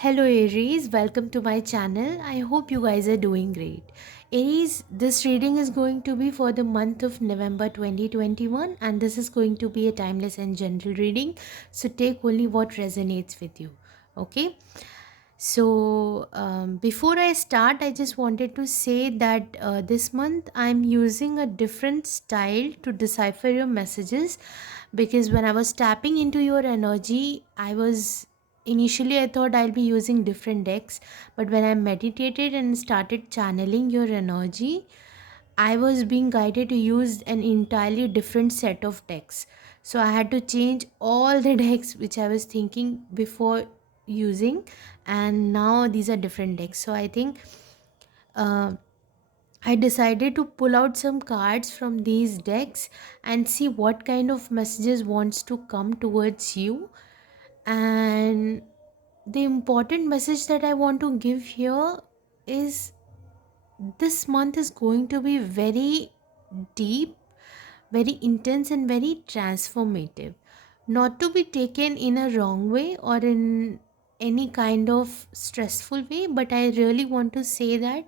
Hello Aries, welcome to my channel. I hope you guys are doing great. Aries, this reading is going to be for the month of November 2021 and this is going to be a timeless and general reading. So take only what resonates with you. Okay? Before I start, I just wanted to say that this month I'm using a different style to decipher your messages because when I was tapping into your energy, I thought I'll be using different decks, but when I meditated and started channeling your energy, I was being guided to use an entirely different set of decks. So I had to change all the decks which I was thinking before using, and now these are different decks. So I think uh, I decided to pull out some cards from these decks and see what kind of messages wants to come towards you. And the important message that I want to give here is this month is going to be very deep, very intense, and very transformative. Not to be taken in a wrong way or in any kind of stressful way, but I really want to say that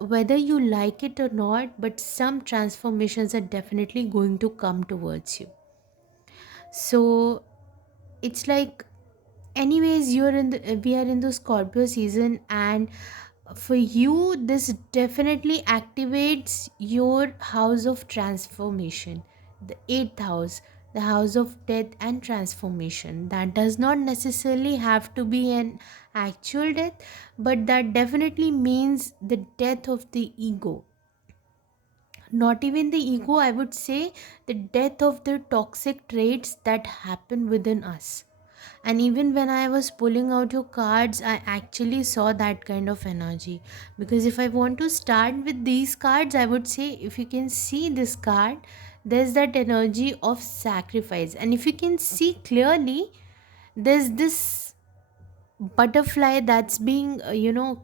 whether you like it or not, but some transformations are definitely going to come towards you. So it's like, anyways, we are in the Scorpio season, and for you this definitely activates your house of transformation, the eighth house, the house of death and transformation. That does not necessarily have to be an actual death, but that definitely means the death of the ego. Not even the ego, I would say, the death of the toxic traits that happen within us. And even when I was pulling out your cards, I actually saw that kind of energy. Because if I want to start with these cards, I would say, if you can see this card, there's that energy of sacrifice. And if you can see clearly, there's this butterfly that's being,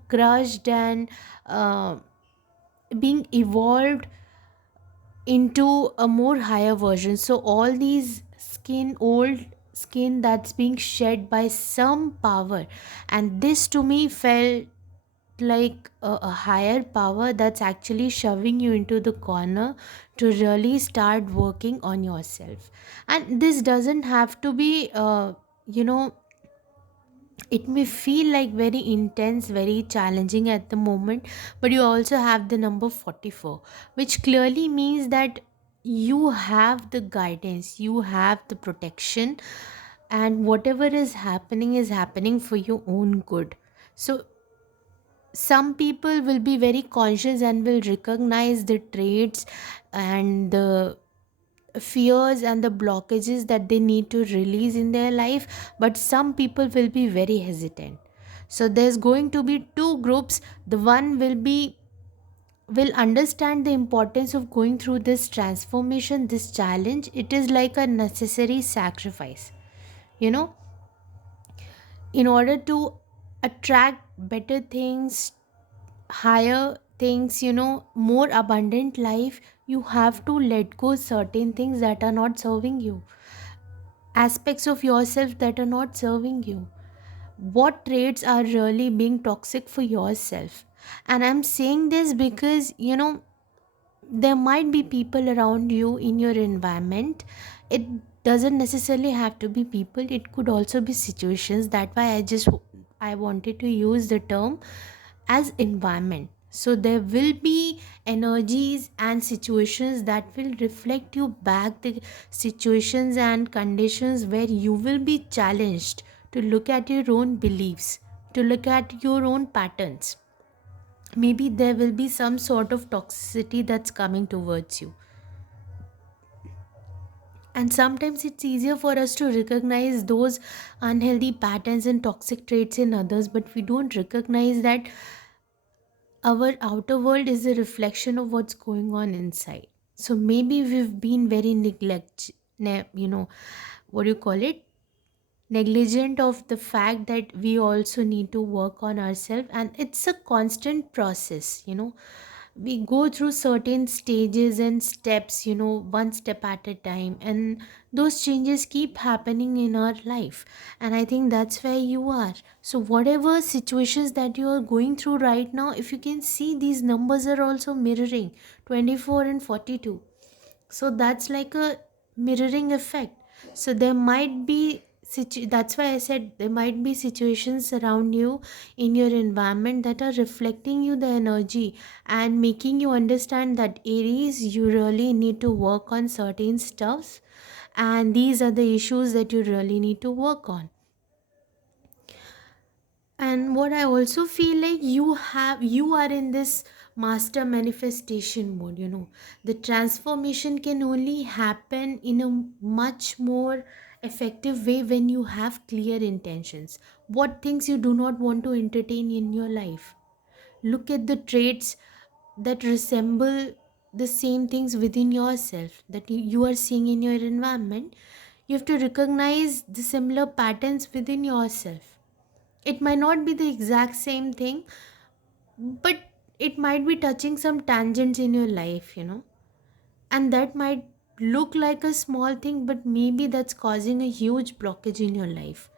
crushed and being evolved into a more higher version. So all these old skin that's being shed by some power, and this to me felt like a higher power that's actually shoving you into the corner to really start working on yourself. And this doesn't have to be you know it may feel like very intense, very challenging at the moment, but you also have the number 44, which clearly means that you have the guidance, you have the protection, and whatever is happening for your own good. So some people will be very conscious and will recognize the traits and the fears and the blockages that they need to release in their life, but some people will be very hesitant. So there's going to be two groups. The one will understand the importance of going through this transformation, this challenge. It is like a necessary sacrifice, you know in order to attract better things, higher things, more abundant life. You have to let go certain things that are not serving you, aspects of yourself that are not serving you. What traits are really being toxic for yourself? And I'm saying this because, there might be people around you in your environment. It doesn't necessarily have to be people, it could also be situations. That why I wanted to use the term as environment. So there will be energies and situations that will reflect you back, the situations and conditions where you will be challenged to look at your own beliefs, to look at your own patterns. Maybe there will be some sort of toxicity that's coming towards you. And sometimes it's easier for us to recognize those unhealthy patterns and toxic traits in others, but we don't recognize that our outer world is a reflection of what's going on inside. So maybe we've been very what do you call it, negligent of the fact that we also need to work on ourselves, and it's a constant process. we go through certain stages and steps, one step at a time, and those changes keep happening in our life. And I think that's where you are. So whatever situations that you are going through right now, if you can see, these numbers are also mirroring 24 and 42. So that's like a mirroring effect. So there might be that's why I said there might be situations around you in your environment that are reflecting you the energy and making you understand that, Aries, you really need to work on certain stuffs, and these are the issues that you really need to work on. And what I also feel like, you are in this master manifestation mode. The transformation can only happen in a much more effective way when you have clear intentions. What things you do not want to entertain in your life? Look at the traits that resemble the same things within yourself that you are seeing in your environment. You have to recognize the similar patterns within yourself. It might not be the exact same thing, but it might be touching some tangents in your life. And that might look like a small thing, but maybe that's causing a huge blockage in your life.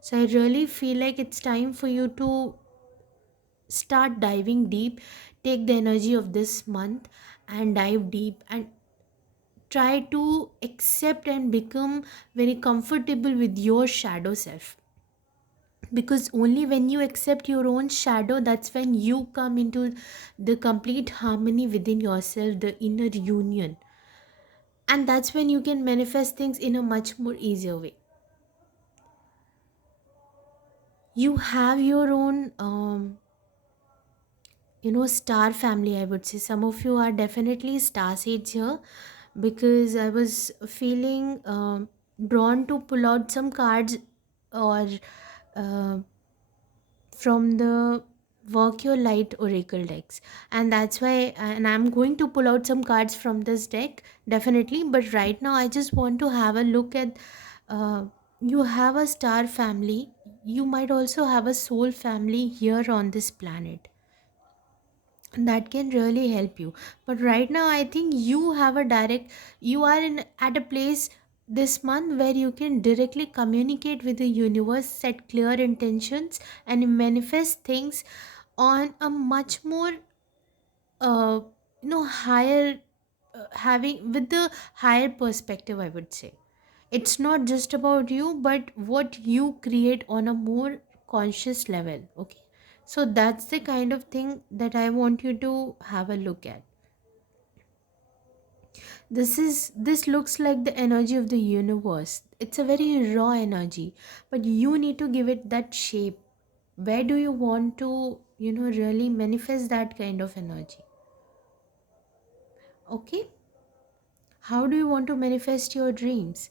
So I really feel like it's time for you to start diving deep. Take the energy of this month and dive deep, and try to accept and become very comfortable with your shadow self. Because only when you accept your own shadow, that's when you come into the complete harmony within yourself, the inner union. And that's when you can manifest things in a much more easier way. You have your own star family, I would say. Some of you are definitely star seeds here, because I was feeling drawn to pull out some cards, or uh, from the work your light oracle decks. And that's why, and I'm going to pull out some cards from this deck definitely, but right now I just want to have a look at, uh, you have a star family. You might also have a soul family here on this planet, that can really help you. But right now I think you have a direct, you are in at a place this month where you can directly communicate with the universe, set clear intentions, and manifest things on a much more uh higher, having with the higher perspective, I would say. It's not just about you, but what you create on a more conscious level. Okay, so that's the kind of thing that I want you to have a look at. This looks like the energy of the universe. It's a very raw energy, but you need to give it that shape. Where do you want to really manifest that kind of energy? Okay, how do you want to manifest your dreams?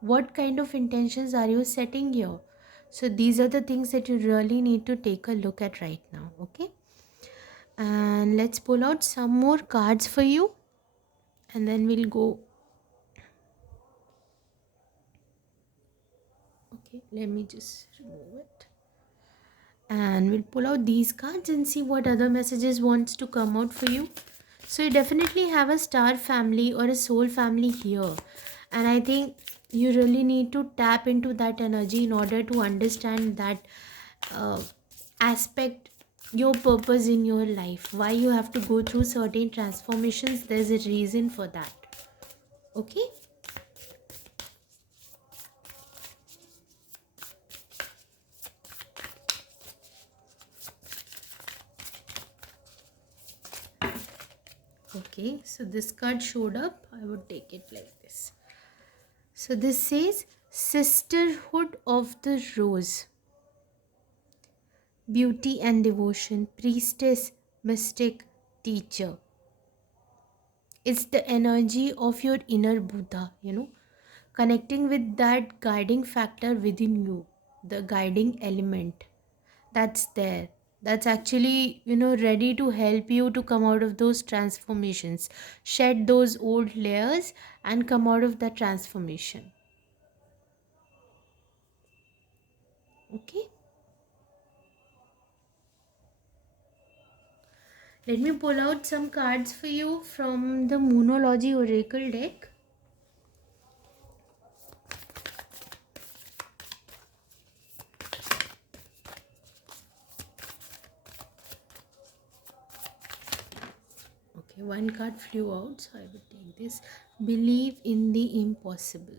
What kind of intentions are you setting here? So these are the things that you really need to take a look at right now. Okay, and let's pull out some more cards for you, and then we'll go. Okay, let me just remove it, and we'll pull out these cards and see what other messages wants to come out for you. So you definitely have a star family or a soul family here, and I think you really need to tap into that energy in order to understand that uh, aspect, your purpose in your life, why you have to go through certain transformations. There's a reason for that. Okay, okay, so this card showed up. I would take it like this. So this says sisterhood of the rose, beauty and devotion, priestess, mystic, teacher. It's the energy of your inner Buddha, connecting with that guiding factor within you, the guiding element that's there. That's actually, ready to help you to come out of those transformations, shed those old layers, and come out of that transformation. Okay. Let me pull out some cards for you from the Moonology Oracle deck. Okay, one card flew out, so I would take this. Believe in the impossible.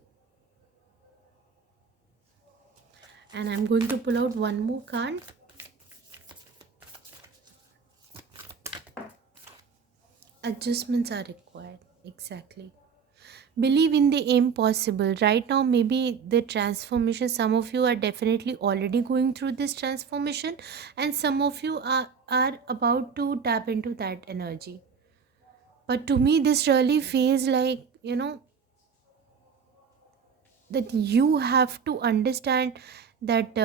And I'm going to pull out one more card. Adjustments are required. Exactly. Believe in the impossible. Right now, maybe the transformation, some of you are definitely already going through this transformation, and some of you are about to tap into that energy. But to me, this really feels like, that you have to understand that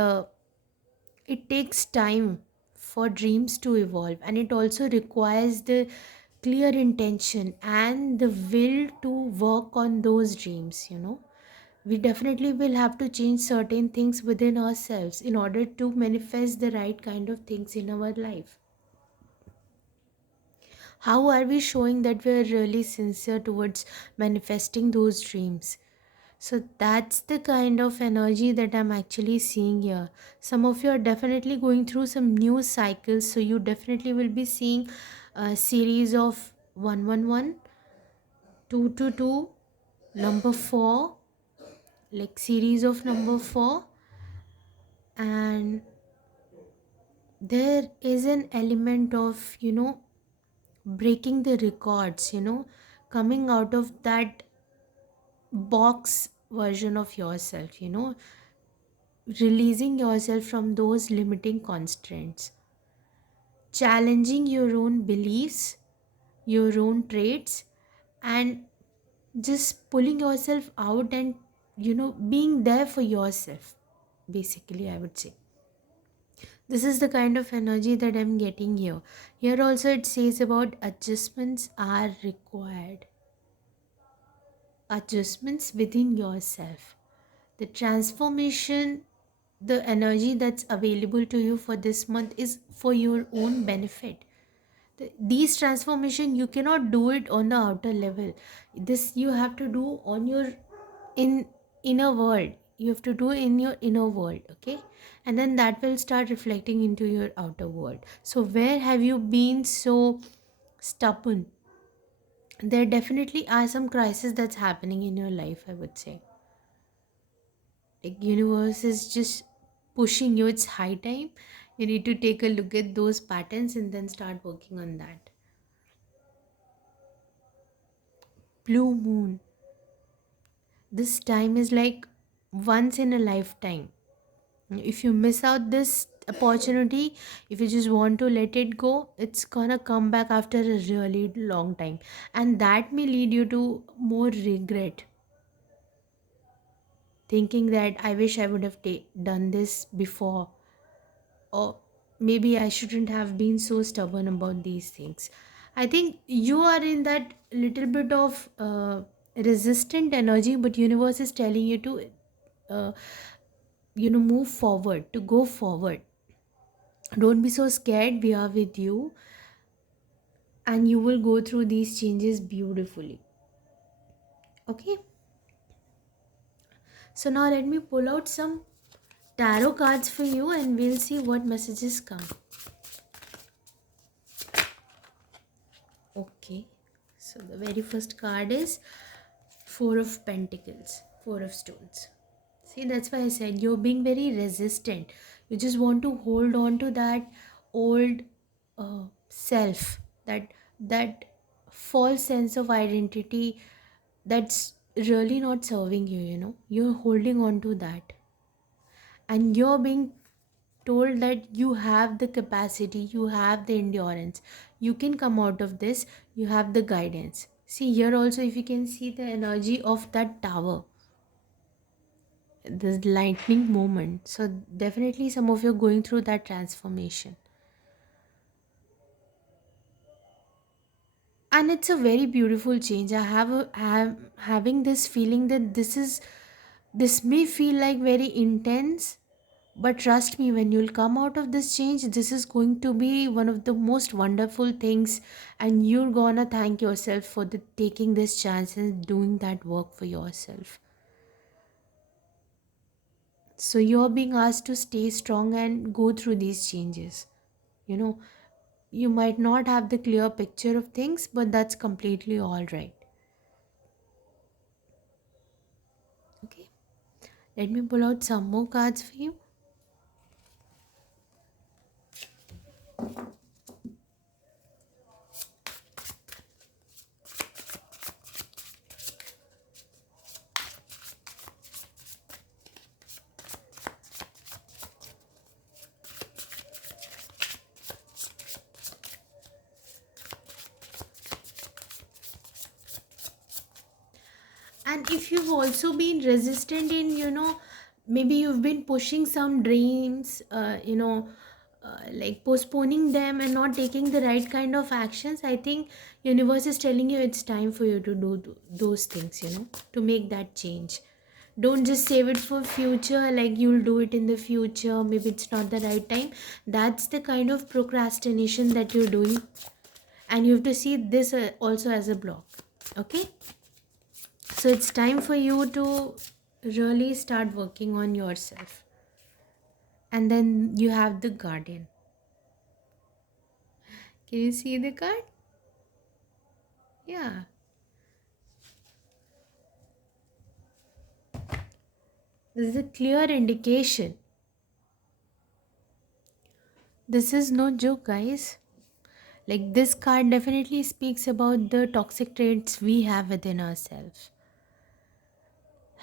it takes time for dreams to evolve, and it also requires the clear intention and the will to work on those dreams. We definitely will have to change certain things within ourselves in order to manifest the right kind of things in our life. How are we showing that we are really sincere towards manifesting those dreams? So that's the kind of energy that I'm actually seeing here. Some of you are definitely going through some new cycles, so you definitely will be seeing a series of 111, 222, number 4, like series of number 4, and there is an element of, breaking the records, coming out of that box version of yourself, releasing yourself from those limiting constraints, challenging your own beliefs, your own traits, and just pulling yourself out and, being there for yourself. Basically, I would say. This is the kind of energy that I'm getting here. Here also it says about adjustments are required. Adjustments within yourself. The transformation, the energy that's available to you for this month is for your own benefit. These transformation, you cannot do it on the outer level. This you have to do on your in inner world. You have to do in your inner world, okay? And then that will start reflecting into your outer world. So where have you been so stubborn? There definitely are some crises that's happening in your life, I would say. Like universe is just pushing you. It's high time. You need to take a look at those patterns and then start working on that. Blue moon. This time is like once in a lifetime. If you miss out this opportunity, if you just want to let it go, it's gonna come back after a really long time, and that may lead you to more regret, thinking that I wish I would have done this before, or maybe I shouldn't have been so stubborn about these things. I think you are in that little bit of resistant energy, but universe is telling you to uh, move forward, to go forward. Don't be so scared. We are with you, and you will go through these changes beautifully. Okay, so now let me pull out some tarot cards for you and we'll see what messages come. Okay, so the very first card is Four of Pentacles, Four of Stones. See, that's why I said you're being very resistant. You just want to hold on to that old self, that false sense of identity that's really not serving you. You're holding on to that, and you're being told that you have the capacity, you have the endurance, you can come out of this, you have the guidance. See here also, if you can see the energy of that tower, this lightning moment. So definitely some of you are going through that transformation, and it's a very beautiful change. I have having this feeling that this may feel like very intense, But trust me, when you'll come out of this change, this is going to be one of the most wonderful things, and you're gonna thank yourself for taking this chance and doing that work for yourself. So you're being asked to stay strong and go through these changes. You know, you might not have the clear picture of things, but that's completely all right. Okay, let me pull out some more cards for you. And if you've also been resistant in, maybe you've been pushing some dreams, like postponing them and not taking the right kind of actions, I think universe is telling you it's time for you to do those things, to make that change. Don't just save it for future, like you'll do it in the future, maybe it's not the right time. That's the kind of procrastination that you're doing, and you have to see this also as a block. Okay, so it's time for you to really start working on yourself. And then you have the guardian. Can you see the card? Yeah. This is a clear indication. This is no joke, guys. Like, this card definitely speaks about the toxic traits we have within ourselves.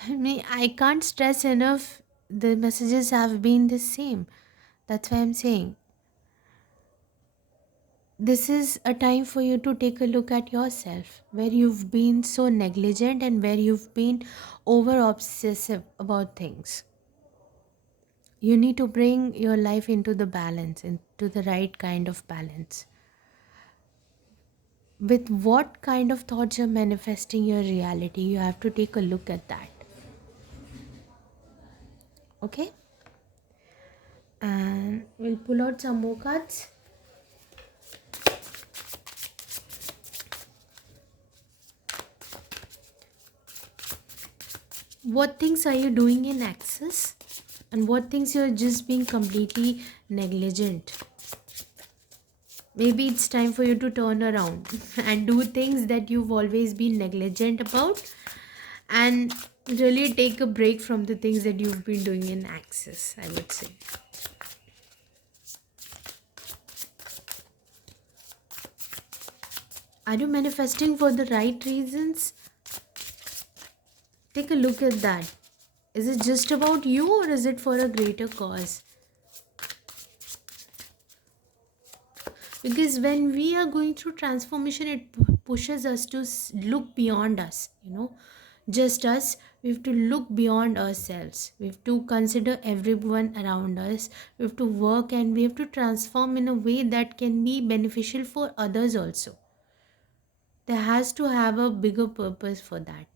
I can't stress enough, the messages have been the same. That's why I'm saying this is a time for you to take a look at yourself, where you've been so negligent and where you've been over obsessive about things. You need to bring your life into the balance, into the right kind of balance. With what kind of thoughts you're manifesting your reality, you have to take a look at that. Okay? And we'll pull out some more cards. What things are you doing in excess? And what things you're just being completely negligent? Maybe it's time for you to turn around and do things that you've always been negligent about, and really take a break from the things that you've been doing in excess, I would say. Are you manifesting for the right reasons? Take a look at that. Is it just about you, or is it for a greater cause? Because when we are going through transformation, it pushes us to look beyond us, just us. We have to look beyond ourselves. We have to consider everyone around us. We have to work, and we have to transform in a way that can be beneficial for others also. There has to have a bigger purpose for that.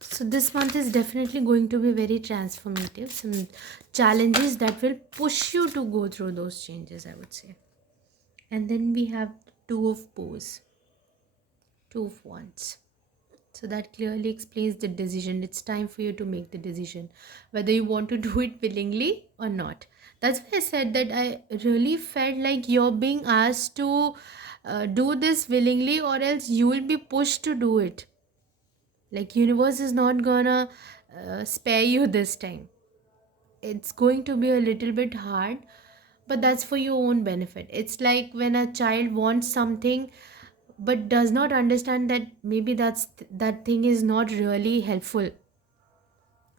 So this month is definitely going to be very transformative. Some challenges that will push you to go through those changes, I would say. And then we have two of bows, two of wands. So that clearly explains the decision. It's time for you to make the decision whether you want to do it willingly or not. That's why I said that I really felt like you're being asked to do this willingly, or else you will be pushed to do it. Like, universe is not gonna spare you this time. It's going to be a little bit hard, but that's for your own benefit. It's like when a child wants something but does not understand that maybe that thing is not really helpful.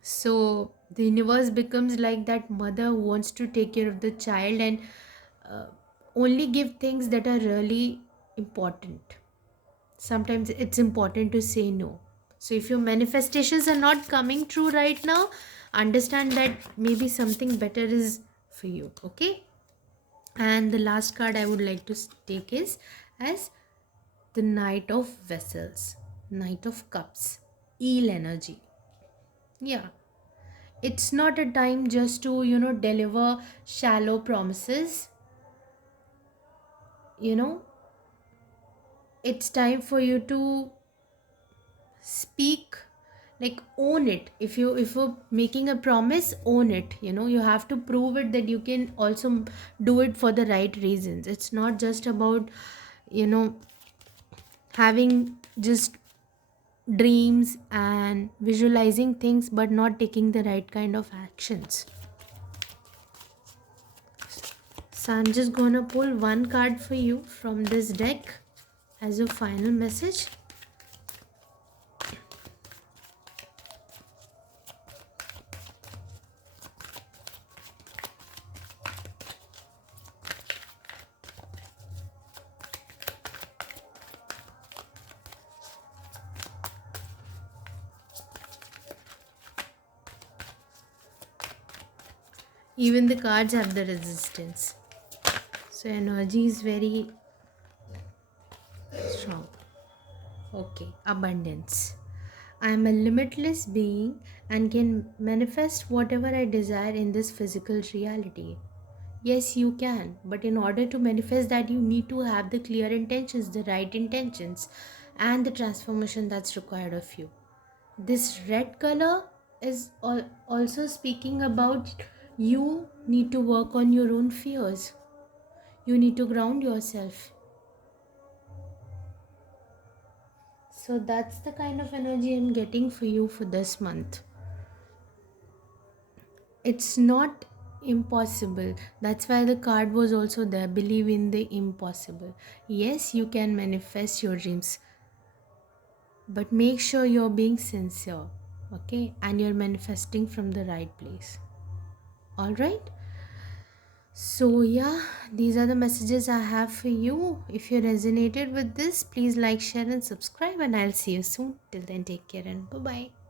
So the universe becomes like that mother who wants to take care of the child, and uh, only give things that are really important. Sometimes it's important to say no. So if your manifestations are not coming true right now, understand that maybe something better is for you. Okay? And the last card I would like to take is as the Knight of Vessels. Knight of Cups, eel energy. Yeah, it's not a time just to, deliver shallow promises. You know, it's time for you to speak, like own it. If you're making a promise, own it. You have to prove it that you can also do it for the right reasons. It's not just about, you know having just dreams and visualizing things but not taking the right kind of actions. So I'm just gonna pull one card for you from this deck as a final message. Even the cards have the resistance, so energy is very strong. Okay, abundance. I am a limitless being and can manifest whatever I desire in this physical reality. Yes, you can, but in order to manifest that, you need to have the clear intentions, the right intentions, and the transformation that's required of you. This red color is also speaking about you need to work on your own fears. You need to ground yourself. So that's the kind of energy I'm getting for you for this month. It's not impossible. That's why the card was also there. Believe in the impossible. Yes, you can manifest your dreams, but make sure you're being sincere, okay? And you're manifesting from the right place. All right? So, yeah, these are the messages I have for you. If you resonated with this, please like, share, and subscribe. And I'll see you soon. Till then, take care and bye bye.